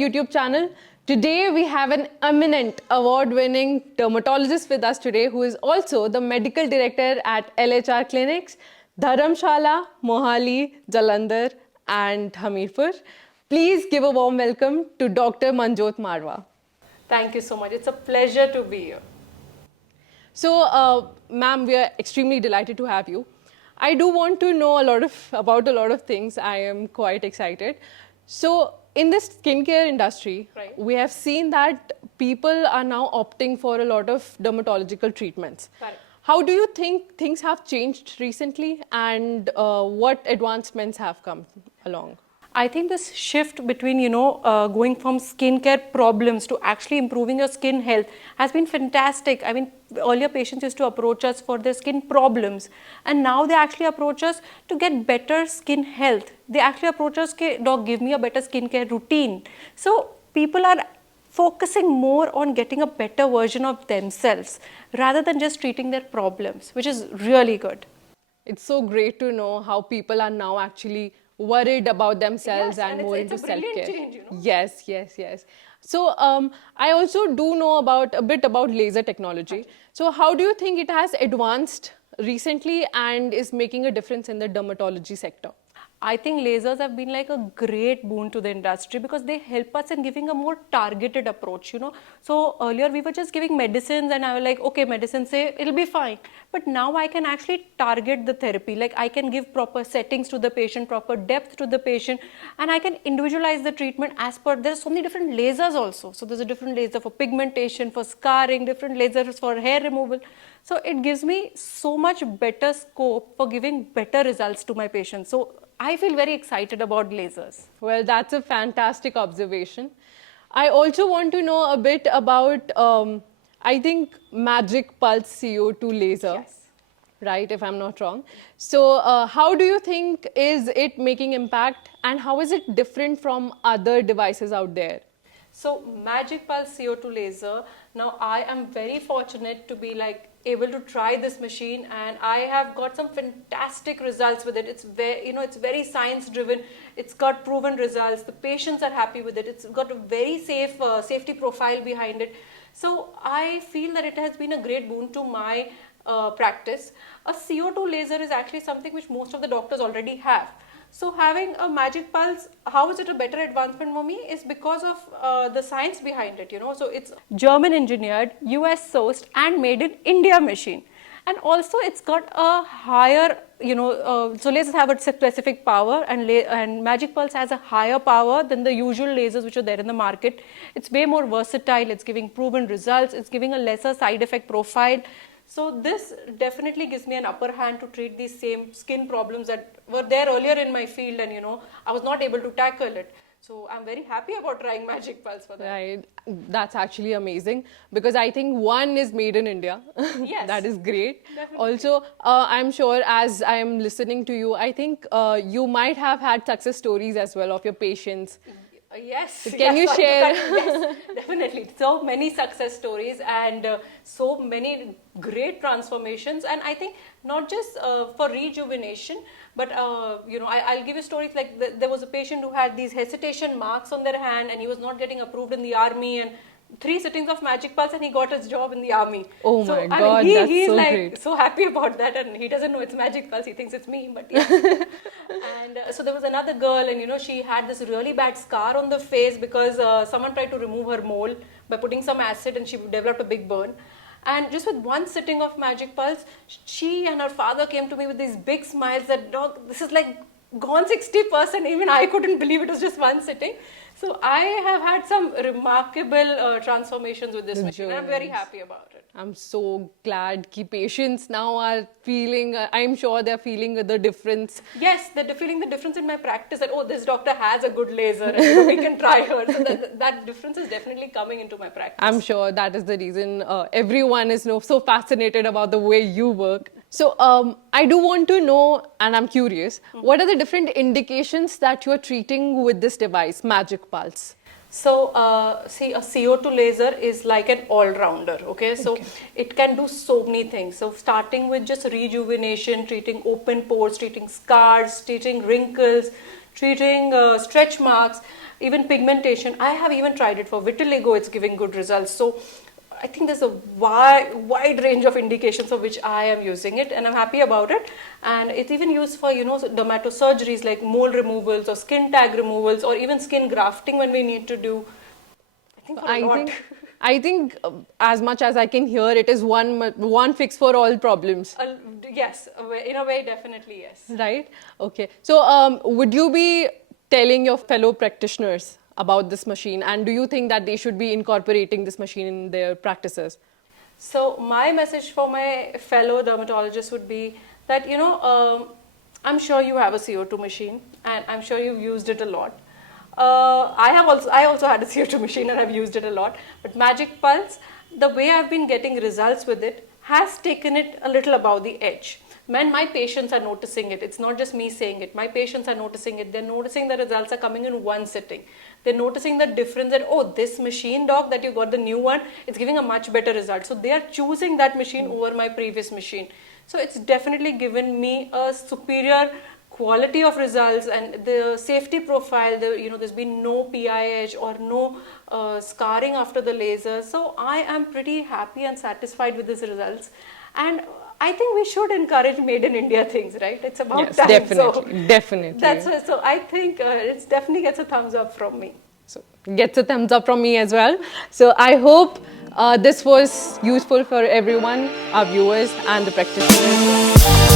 YouTube channel. Today we have an eminent award-winning dermatologist with us today who is also the medical director at LHR Clinics, Dharamshala, Mohali, Jalandhar and Hamirpur. Please give a warm welcome to Dr. Manjot Marwah. Thank you so much. It's a pleasure to be here. So, ma'am, we are extremely delighted to have you. I do want to know about a lot of things. I am quite excited. So, in this skincare industry, Right. we have seen that people are now opting for a lot of dermatological treatments. Correct. How do you think things have changed recently, and what advancements have come along? I think this shift between, going from skincare problems to actually improving your skin health has been fantastic. I mean, earlier patients used to approach us for their skin problems, and now they actually approach us to get better skin health. They actually approach us, doc, give me a better skincare routine. So people are focusing more on getting a better version of themselves rather than just treating their problems, which is really good. It's so great to know how people are now actually worried about themselves Yes, and and more it's into a brilliant self-care. change, you know. Yes. So I also do know a bit about laser technology. So how do you think it has advanced recently and is making a difference in the dermatology sector? I think lasers have been like a great boon to the industry because they help us in giving a more targeted approach, So earlier we were just giving medicines and I was like, okay, medicine say it'll be fine. But now I can actually target the therapy. Like I can give proper settings to the patient, proper depth to the patient, and I can individualize the treatment as per, there's so many different lasers also. So there's a different laser for pigmentation, for scarring, different lasers for hair removal. So it gives me so much better scope for giving better results to my patients. So I feel very excited about lasers. Well, that's a fantastic observation. I also want to know a bit about, I think, Magic Pulse CO2 laser. Yes. Right, if I'm not wrong. So how do you think is it making impact and how is it different from other devices out there? So Magic Pulse CO2 laser, now I am very fortunate to be able to try this machine and I have got some fantastic results with it. It's very, it's very science driven. It's got proven results. The patients are happy with it. It's got a very safe safety profile behind it. So I feel that it has been a great boon to my practice. A CO2 laser is actually something which most of the doctors already have. So having a Magic Pulse, how is it a better advancement for me is because of the science behind it, So it's German engineered, US sourced and made in India machine. And also it's got a higher, so lasers have a specific power and Magic Pulse has a higher power than the usual lasers which are there in the market. It's way more versatile, it's giving proven results, it's giving a lesser side effect profile. So this definitely gives me an upper hand to treat these same skin problems that were there earlier in my field and I was not able to tackle it. So I'm very happy about trying Magic Pulse for that. Right, that's actually amazing because I think one is made in India. Yes. That is great. Definitely. Also, I'm sure as I'm listening to you, I think you might have had success stories as well of your patients. Yes. Can you share? Yes, definitely. So many success stories and so many great transformations. And I think not just for rejuvenation, but I'll give you stories like there was a patient who had these hesitation marks on their hand and he was not getting approved in the army and 3 sittings of Magic Pulse and he got his job in the army. Oh my God, he's so like great. so happy about that and he doesn't know it's Magic Pulse, he thinks it's me, but yeah. And so there was another girl and she had this really bad scar on the face because someone tried to remove her mole by putting some acid and she developed a big burn. And just with one sitting of Magic Pulse, she and her father came to me with these big smiles that, doc, this is like gone 60%. Even I couldn't believe it was just one sitting. So I have had some remarkable transformations with this machine. I'm very happy about it. I'm so glad that patients now are feeling, I'm sure they're feeling the difference. Yes, they're feeling the difference in my practice that, oh, this doctor has a good laser and we can try her. So that difference is definitely coming into my practice. I'm sure that is the reason everyone is so fascinated about the way you work. So I do want to know, and I'm curious, what are the different indications that you are treating with this device, Magic Pulse? So, see, a CO2 laser is like an all-rounder, okay? So, it can do so many things. So, starting with just rejuvenation, treating open pores, treating scars, treating wrinkles, treating stretch marks, even pigmentation. I have even tried it for vitiligo. It's giving good results. So I think there's a wide range of indications for which I am using it, and I'm happy about it. And it's even used for, dermatosurgeries like mole removals or skin tag removals or even skin grafting when we need to do. I think for a I lot. think, I think as much as I can hear, it is one fix for all problems. Yes, in a way, definitely yes. Right? Okay. So, would you be telling your fellow practitioners about this machine, and do you think that they should be incorporating this machine in their practices? So my message for my fellow dermatologists would be that, I'm sure you have a CO2 machine and I'm sure you've used it a lot. I also had a CO2 machine and I've used it a lot. But Magic Pulse, the way I've been getting results with it has taken it a little above the edge. My patients are noticing it. It's not just me saying it. My patients are noticing it. They're noticing the results are coming in one sitting. They're noticing the difference that, oh, this machine, doc, that you got the new one, it's giving a much better result. So they are choosing that machine over my previous machine. So it's definitely given me a superior quality of results, and the safety profile, there's been no PIH or no scarring after the laser. So I am pretty happy and satisfied with these results. And I think we should encourage made in India things, right? It's about Yes, time. definitely, definitely. That's why, so I think it definitely gets a thumbs up from me. So, gets a thumbs up from me as well. So, I hope this was useful for everyone, our viewers and the practitioners.